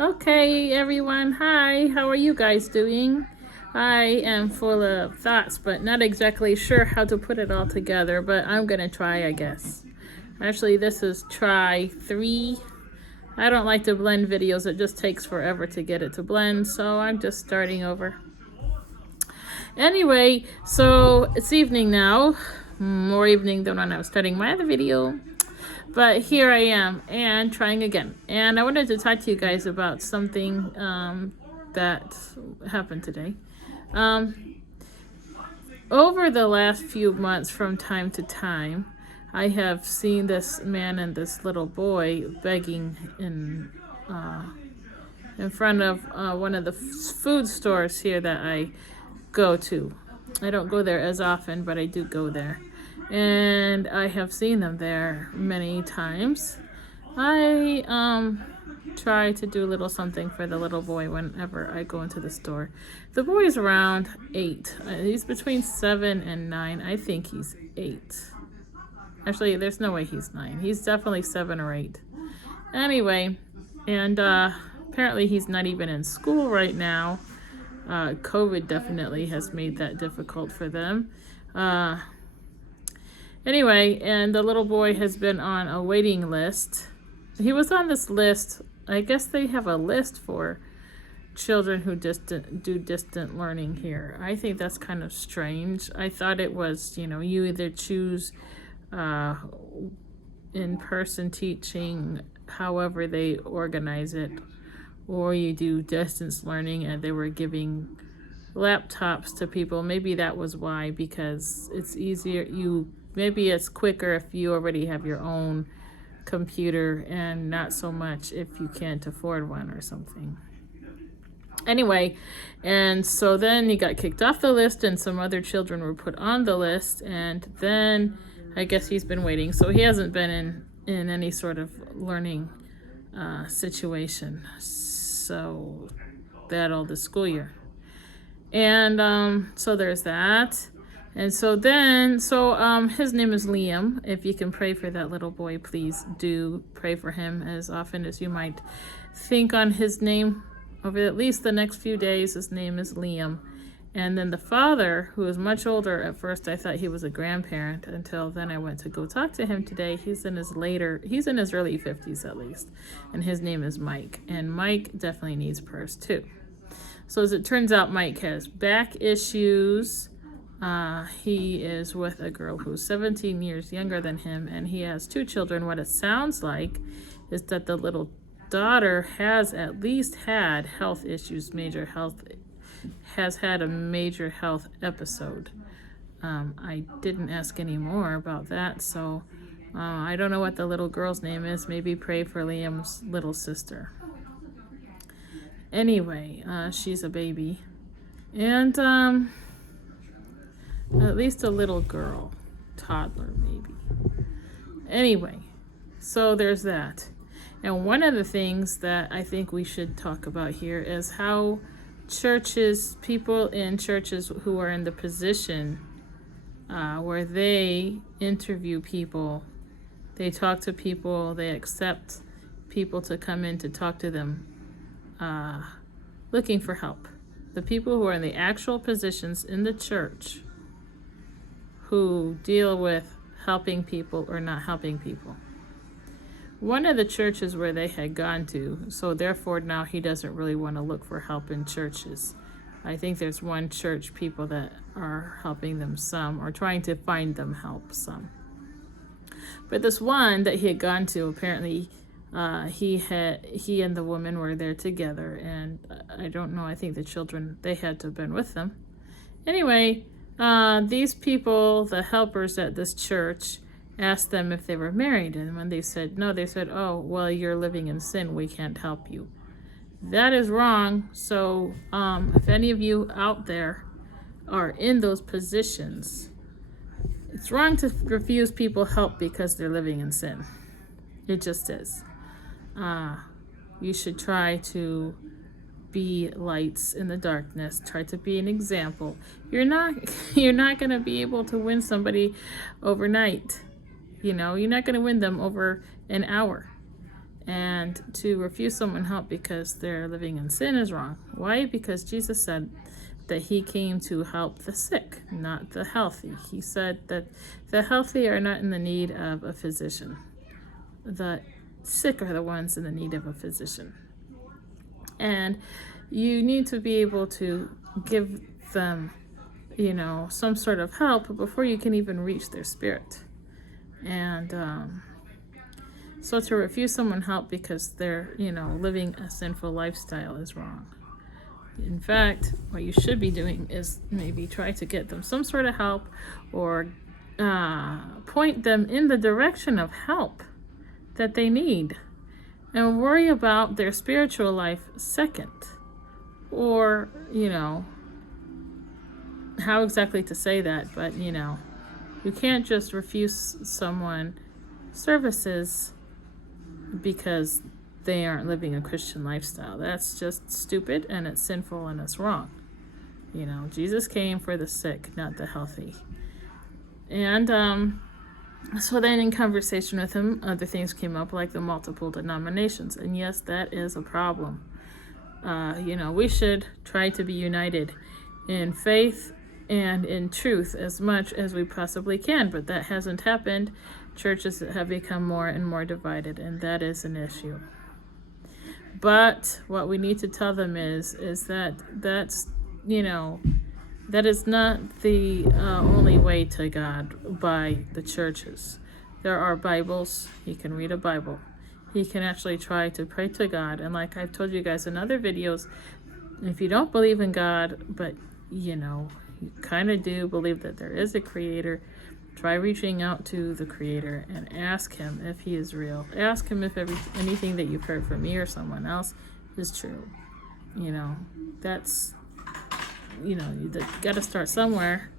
Okay, everyone. Hi, how are you guys doing? I am full of thoughts, but not exactly sure how to put it all together, but I'm gonna try, I guess. Actually, this is try 3. I don't like to blend videos, it just takes forever to get it to blend, so I'm just starting over. Anyway, so it's evening now, more evening than when I was starting my other video. But here I am and trying again. And I wanted to talk to you guys about something that happened today. Over the last few months, from time to time, I have seen this man and this little boy begging in front of one of the food stores here that I go to. I don't go there as often, but I do go there. And I have seen them there many times. I try to do a little something for the little boy whenever I go into the store. The boy is around 8. He's between 7 and 9. I think he's 8. Actually, there's no way he's 9. He's definitely 7 or 8. Anyway, and apparently he's not even in school right now. COVID definitely has made that difficult for them. Anyway, and the little boy has been on a waiting list. He was on this list. I guess they have a list for children who do distant learning here. I think that's kind of strange. I thought it was, you either choose in-person teaching, however they organize it, or you do distance learning, and they were giving laptops to people. Maybe that was why, because it's easier. Maybe it's quicker if you already have your own computer, and not so much if you can't afford one or something. Anyway, and so then he got kicked off the list, and some other children were put on the list, and then I guess he's been waiting. So he hasn't been in any sort of learning situation. So all the school year. And so there's that. And so his name is Liam. If you can pray for that little boy, please do pray for him as often as you might think on his name. Over at least the next few days, his name is Liam. And then the father, who is much older, at first I thought he was a grandparent, until then I went to go talk to him today. He's in his early 50s at least. And his name is Mike. And Mike definitely needs prayers too. So as it turns out, Mike has back issues. He is with a girl who's 17 years younger than him, and he has 2 children. What it sounds like is that the little daughter has at least had health issues, has had a major health episode. I didn't ask any more about that, so I don't know what the little girl's name is. Maybe pray for Liam's little sister. Anyway, she's a baby. And at least a little girl, toddler maybe. Anyway, so there's that. And one of the things that I think we should talk about here is how people in churches who are in the position where they interview people, they talk to people, they accept people to come in to talk to them, looking for help. The people who are in the actual positions in the church who deal with helping people or not helping people. One of the churches where they had gone to, so therefore now he doesn't really want to look for help in churches. I think there's one church people that are helping them some, or trying to find them help some. But this one that he had gone to, apparently he and the woman were there together, and I don't know, I think the children, they had to have been with them. Anyway, these people, the helpers at this church, asked them if they were married, and when they said no, they said, "Oh, well, you're living in sin, we can't help you." That is wrong. So if any of you out there are in those positions, it's wrong to refuse people help because they're living in sin. It just is. You should try to be lights in the darkness. Try to be an example. You're not going to be able to win somebody overnight. You're not going to win them over an hour. And to refuse someone help because they're living in sin is wrong. Why? Because Jesus said that he came to help the sick, not the healthy. He said that the healthy are not in the need of a physician. The sick are the ones in the need of a physician. And you need to be able to give them, some sort of help before you can even reach their spirit. And so to refuse someone help because they're, living a sinful lifestyle is wrong. In fact, what you should be doing is maybe try to get them some sort of help, or point them in the direction of help that they need, and worry about their spiritual life second. Or, how exactly to say that, but, you can't just refuse someone services because they aren't living a Christian lifestyle. That's just stupid, and it's sinful, and it's wrong. Jesus came for the sick, not the healthy. And so then in conversation with him, other things came up, like the multiple denominations. And yes, that is a problem. We should try to be united in faith and in truth as much as we possibly can, but that hasn't happened. Churches have become more and more divided, and that is an issue. But what we need to tell them is that that is not the only way to God by the churches. There are Bibles. He can read a Bible. He can actually try to pray to God. And like I've told you guys in other videos, if you don't believe in God, but you kind of do believe that there is a creator, try reaching out to the creator and ask him if he is real. Ask him if anything that you've heard from me or someone else is true. That's, you got to start somewhere,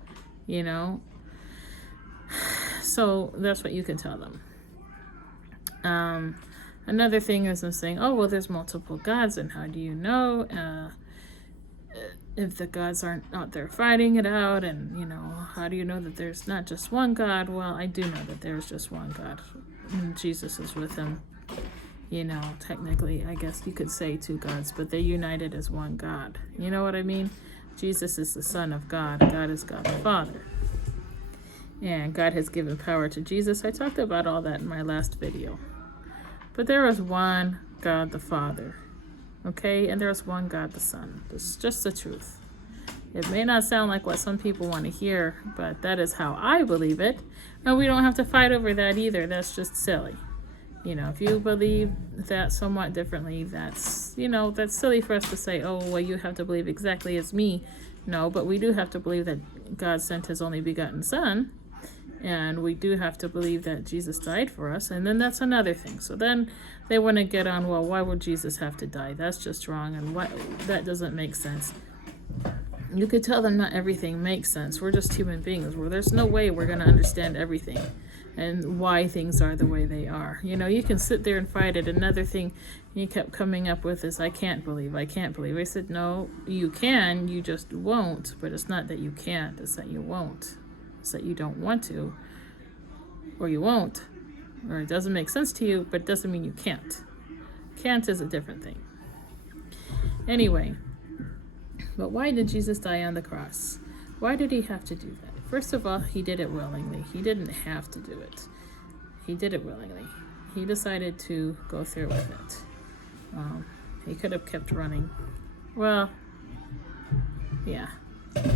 So that's what you can tell them. Another thing is them saying, oh, well, there's multiple gods, and how do you know if the gods aren't out there fighting it out? And, how do you know that there's not just one God? Well, I do know that there's just one God, and Jesus is with him. Technically, I guess you could say two gods, but they're united as one God. You know what I mean? Jesus is the Son of God. God is God the Father. And God has given power to Jesus. I talked about all that in my last video. But there is one God the Father, okay? And there is one God the Son. It's just the truth. It may not sound like what some people want to hear, but that is how I believe it. And we don't have to fight over that either. That's just silly. If you believe that somewhat differently, that's silly for us to say, oh, well, you have to believe exactly as me. No, but we do have to believe that God sent his only begotten Son. And we do have to believe that Jesus died for us. And then that's another thing. So then they want to get on, well, why would Jesus have to die? That's just wrong. And that doesn't make sense. You could tell them not everything makes sense. We're just human beings. There's no way we're going to understand everything and why things are the way they are. You can sit there and fight it. Another thing he kept coming up with is, I can't believe. I said, no, you can. You just won't. But it's not that you can't. It's that you won't. It's that you don't want to, or you won't, or it doesn't make sense to you, but it doesn't mean you can't. Can't is a different thing. Anyway, but why did Jesus die on the cross? Why did he have to do that? First of all, he did it willingly. He didn't have to do it. He did it willingly. He decided to go through with it. He could have kept running. Well, yeah.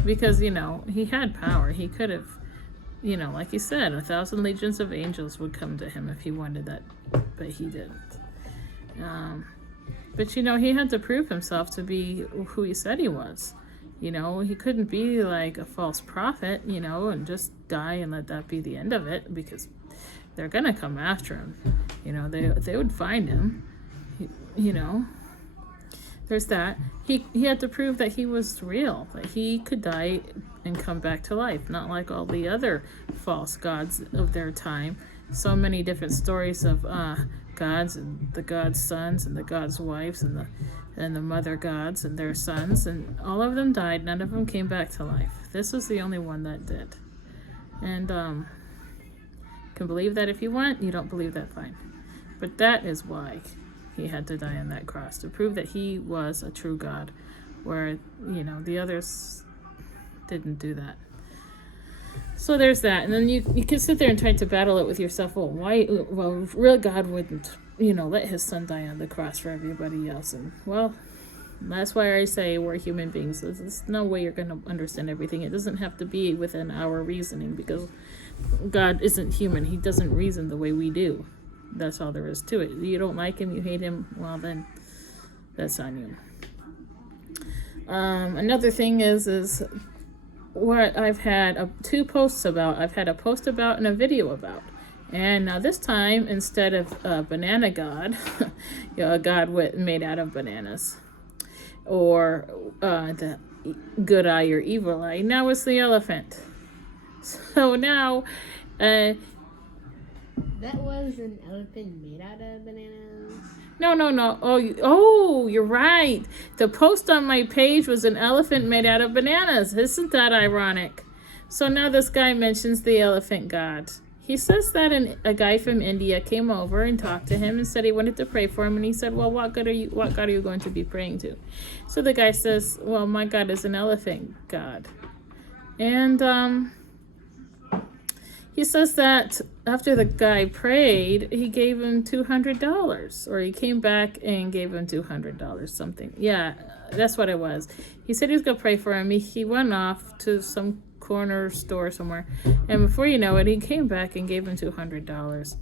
Because, he had power. He could have, like he said, 1,000 legions of angels would come to him if he wanted that, but he didn't. But, he had to prove himself to be who he said he was. He couldn't be like a false prophet, and just die and let that be the end of it, because they're going to come after him. They would find him, There's that. He had to prove that he was real, that he could die and come back to life, not like all the other false gods of their time. So many different stories of gods, and the gods' sons, and the gods' wives, and the mother gods and their sons, and all of them died. None of them came back to life. This was the only one that did. And can believe that if you want. You don't believe that, fine. But that is why he had to die on that cross, to prove that he was a true God, where, the others didn't do that. So there's that. And then you can sit there and try to battle it with yourself. Well, real God wouldn't, let his son die on the cross for everybody else. And, well, that's why I say we're human beings. There's no way you're going to understand everything. It doesn't have to be within our reasoning, because God isn't human. He doesn't reason the way we do. That's all there is to it. You don't like him, you hate him, well then, that's on you. Another thing is what I've had two posts about. I've had a post about and a video about. And now this time, instead of a banana god, a god made out of bananas, or the good eye or evil eye, now it's the elephant. So now... That was an elephant made out of bananas? No. Oh, you're right. The post on my page was an elephant made out of bananas. Isn't that ironic? So now this guy mentions the elephant god. He says that a guy from India came over and talked to him and said he wanted to pray for him. And he said, well, what God are you going to be praying to? So the guy says, well, my God is an elephant god. And he says that after the guy prayed, he gave him $200, or he came back and gave him $200, something. Yeah, that's what it was. He said he was going to pray for him. He went off to some corner store somewhere, and before you know it, he came back and gave him $200.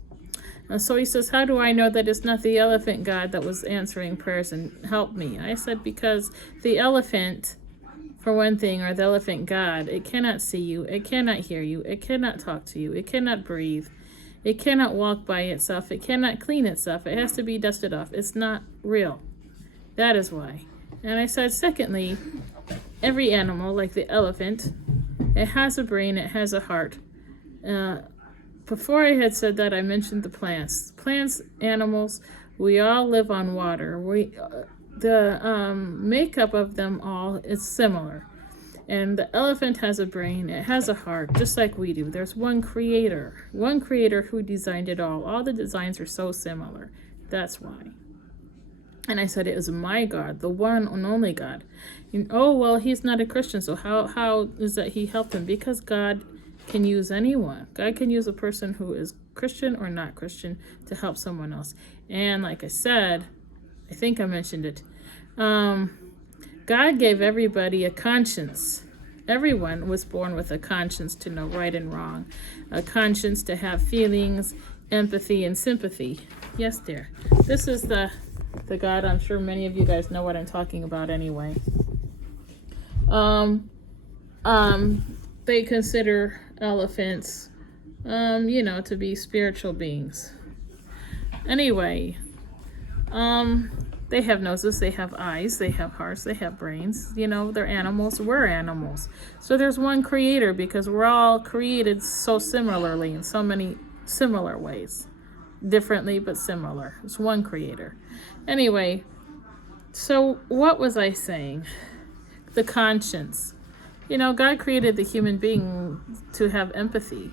And so he says, how do I know that it's not the elephant god that was answering prayers and helped me? I said, because the elephant... for one thing, or the elephant god, it cannot see you, it cannot hear you, it cannot talk to you, it cannot breathe, it cannot walk by itself, it cannot clean itself, it has to be dusted off. It's not real. That is why. And I said, secondly, every animal, like the elephant, it has a brain, it has a heart. Before I had said that, I mentioned the plants. Plants, animals, we all live on water. The makeup of them all is similar. And the elephant has a brain, it has a heart, just like we do. There's one creator who designed it all. All the designs are so similar. That's why. And I said, it is my God, the one and only God. And, oh, well, he's not a Christian, so how is that he helped him? Because God can use anyone. God can use a person who is Christian or not Christian to help someone else. And like I said, I think I mentioned it, God gave everybody a conscience. Everyone was born with a conscience to know right and wrong, a conscience to have feelings, empathy, and sympathy. Yes, dear. This is the God. I'm sure many of you guys know what I'm talking about anyway. They consider elephants, to be spiritual beings. Anyway, they have noses, they have eyes, they have hearts, they have brains. They're animals, we're animals. So there's one creator, because we're all created so similarly in so many similar ways. Differently, but similar. It's one creator. Anyway, so what was I saying? The conscience. God created the human being to have empathy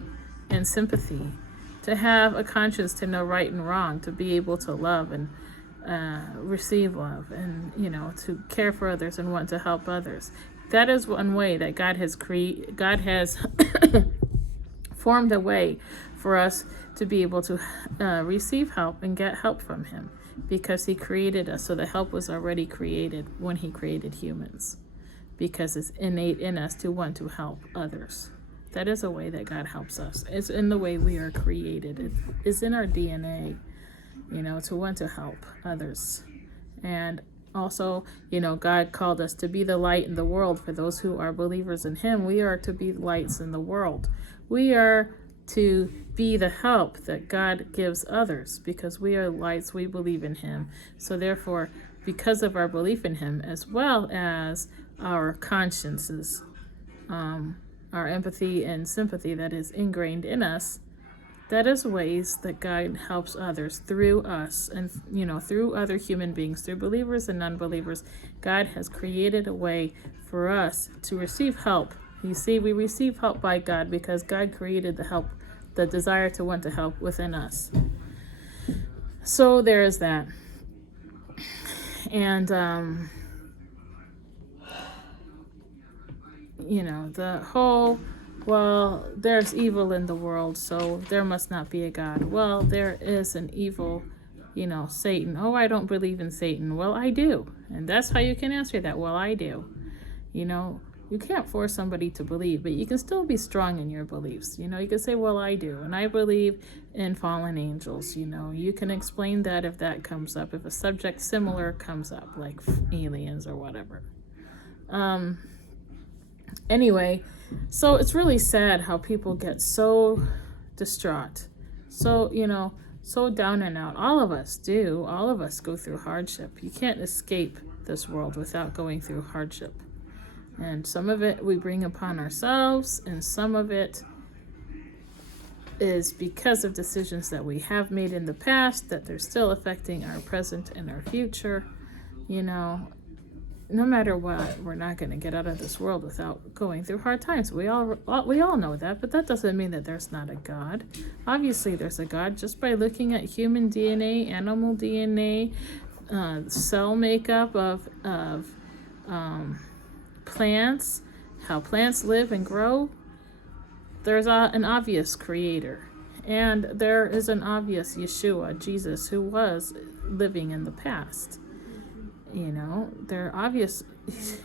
and sympathy, to have a conscience to know right and wrong, to be able to love and receive love, and to care for others and want to help others. That is one way that God has formed a way for us to be able to receive help and get help from him, because he created us. So the help was already created when he created humans, because it's innate in us to want to help others. That is a way that God helps us. It's in the way we are created. It's in our DNA, to want to help others. And also, God called us to be the light in the world. For those who are believers in him, we are to be lights in the world. We are to be the help that God gives others, because we are lights, we believe in him. So therefore, because of our belief in him, as well as our consciences, our empathy and sympathy that is ingrained in us, that is ways that God helps others through us, and through other human beings, through believers and non-believers. God has created a way for us to receive help. You see, we receive help by God because God created the help, the desire to want to help within us. So there's that. And, the whole, well, there's evil in the world, so there must not be a God. Well, there is an evil, Satan. Oh, I don't believe in Satan. Well, I do. And that's how you can answer that. Well, I do. You can't force somebody to believe, but you can still be strong in your beliefs. You can say, well, I do. And I believe in fallen angels. You can explain that if that comes up, if a subject similar comes up, like aliens or whatever. Anyway, so it's really sad how people get so distraught, so so down and out. All of us do. All of us go through hardship. You can't escape this world without going through hardship. And some of it we bring upon ourselves, and some of it is because of decisions that we have made in the past that they're still affecting our present and our future. No matter what, we're not going to get out of this world without going through hard times. We all know that, but that doesn't mean that there's not a God. Obviously, there's a God just by looking at human DNA, animal DNA, cell makeup of plants, how plants live and grow. There's an obvious creator, and there is an obvious Yeshua, Jesus, who was living in the past. They're obvious.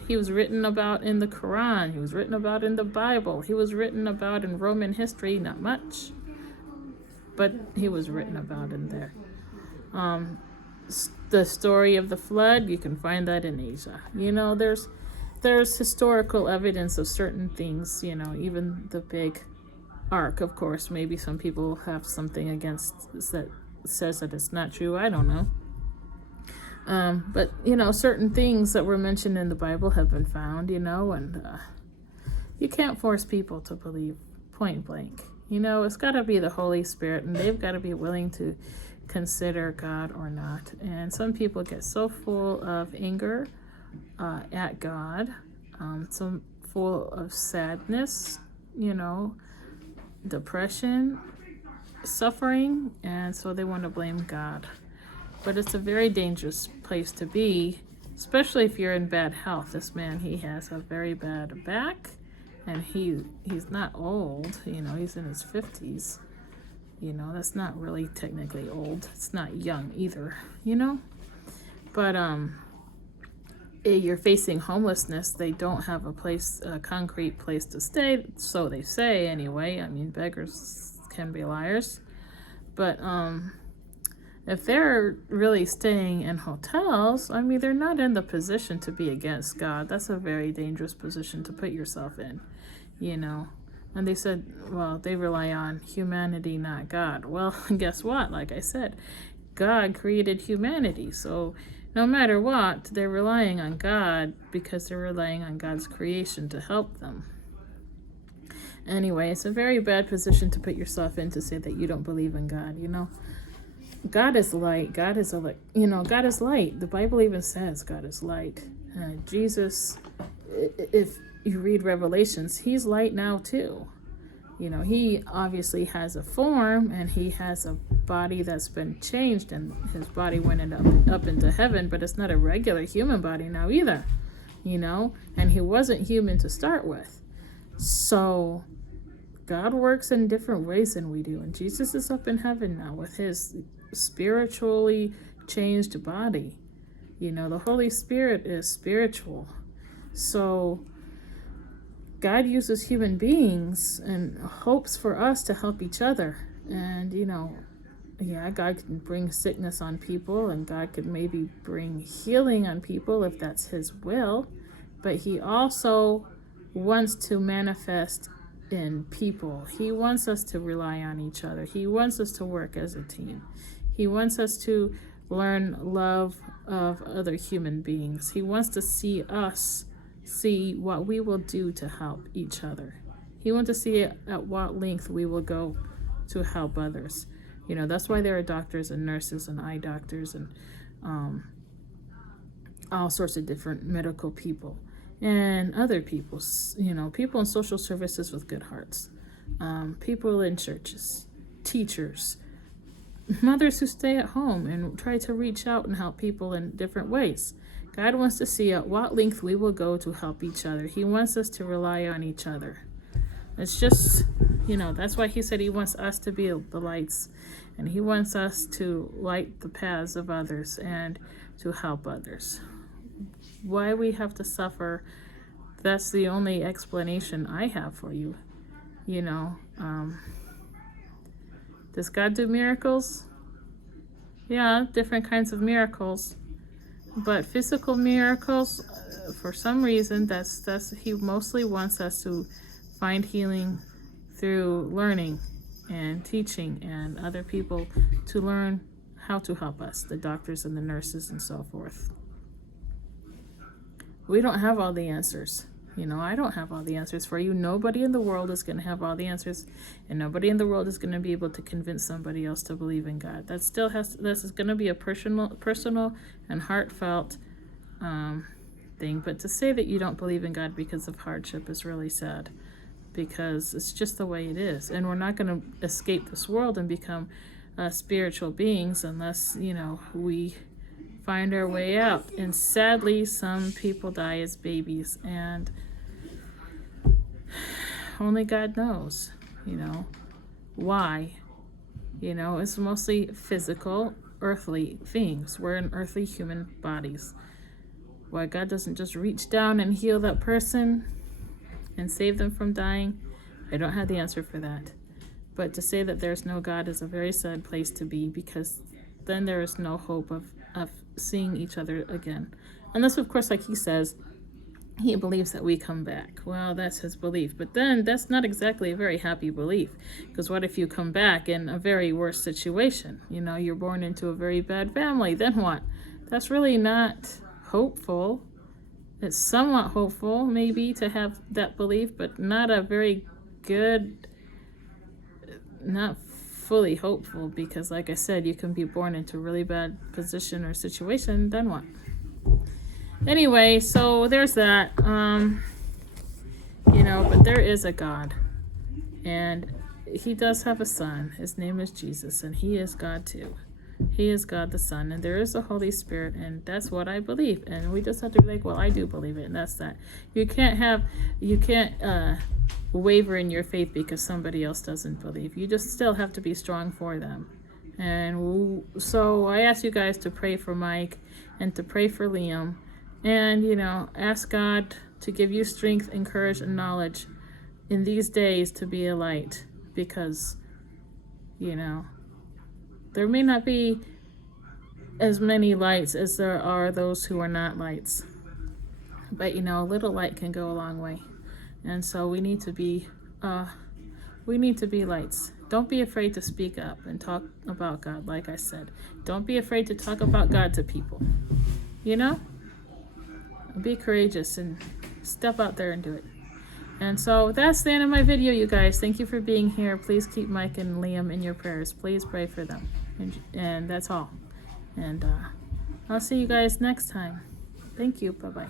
He was written about in the Quran. He was written about in the Bible. He was written about in Roman history, not much, but he was written about in there. The story of the flood, you can find that in Asia. There's historical evidence of certain things, even the big ark, of course. Maybe some people have something against that says that it's not true. I don't know. But certain things that were mentioned in the Bible have been found, and you can't force people to believe point blank. It's got to be the Holy Spirit, and they've got to be willing to consider God or not. And some people get so full of anger at God, so full of sadness, depression, suffering, and so they want to blame God. But it's a very dangerous place to be, especially if you're in bad health. This man, he has a very bad back, and he's not old. He's in his 50s. That's not really technically old. It's not young either. But you're facing homelessness. They don't have a concrete place to stay, so they say anyway. I mean, beggars can be liars. But if they're really staying in hotels, they're not in the position to be against God. That's a very dangerous position to put yourself in, And they said, well, they rely on humanity, not God. Well, guess what? Like I said, God created humanity. So no matter what, they're relying on God because they're relying on God's creation to help them. Anyway, it's a very bad position to put yourself in to say that you don't believe in God, God is light. God is God is light. The Bible even says God is light. Jesus, if you read Revelations, he's light now too. He obviously has a form, and he has a body that's been changed, and his body went up into heaven, but it's not a regular human body now either, and he wasn't human to start with. So God works in different ways than we do, and Jesus is up in heaven now with his spiritually changed body. The Holy Spirit is spiritual. So God uses human beings and hopes for us to help each other. And, God can bring sickness on people, and God could maybe bring healing on people if that's his will. But he also wants to manifest in people. He wants us to rely on each other. He wants us to work as a team. He wants us to learn love of other human beings. He wants to see us see what we will do to help each other. He wants to see at what length we will go to help others. That's why there are doctors and nurses and eye doctors and all sorts of different medical people and other people, people in social services with good hearts, people in churches, teachers, mothers who stay at home and try to reach out and help people in different ways. God wants to see at what length we will go to help each other. He wants us to rely on each other. It's just, that's why he said he wants us to be the lights, and he wants us to light the paths of others and to help others. Why we have to suffer, that's the only explanation I have for you. Does God do miracles? Yeah, different kinds of miracles. But physical miracles, for some reason, that's he mostly wants us to find healing through learning and teaching and other people to learn how to help us, the doctors and the nurses and so forth. We don't have all the answers. I don't have all the answers for you. Nobody in the world is going to have all the answers, and nobody in the world is going to be able to convince somebody else to believe in God. This is going to be a personal and heartfelt thing. But to say that you don't believe in God because of hardship is really sad, because it's just the way it is. And we're not going to escape this world and become spiritual beings unless, we find our way out. And sadly, some people die as babies, and only God knows, why. It's mostly physical, earthly things. We're in earthly human bodies. Why God doesn't just reach down and heal that person and save them from dying, I don't have the answer for that. But to say that there's no God is a very sad place to be, because then there is no hope of seeing each other again. Unless, of course, like he says, he believes that we come back. Well, that's his belief. But then that's not exactly a very happy belief, because what if you come back in a very worse situation? You're born into a very bad family. Then what? That's really not hopeful. It's somewhat hopeful, maybe, to have that belief, but not a very good, not fully hopeful, because like I said, you can be born into a really bad position or situation. Then what? Anyway, so there's that. But there is a God, and he does have a son. His name is Jesus, and he is God too. He is God the Son, and there is a Holy Spirit, and that's what I believe. And we just have to be like, well, I do believe it, and that's that. You can't waver in your faith because somebody else doesn't believe. You just still have to be strong for them. And so I ask you guys to pray for Mike and to pray for Liam, and ask God to give you strength and courage and knowledge in these days to be a light, because there may not be as many lights as there are those who are not lights, but a little light can go a long way. And so we need to be lights. Don't be afraid to speak up and talk about God. Like I said, don't be afraid to talk about God to people. Be courageous and step out there and do it. And so that's the end of my video, you guys. Thank you for being here. Please keep Mike and Liam in your prayers. Please pray for them. And that's all. And I'll see you guys next time. Thank you. Bye-bye.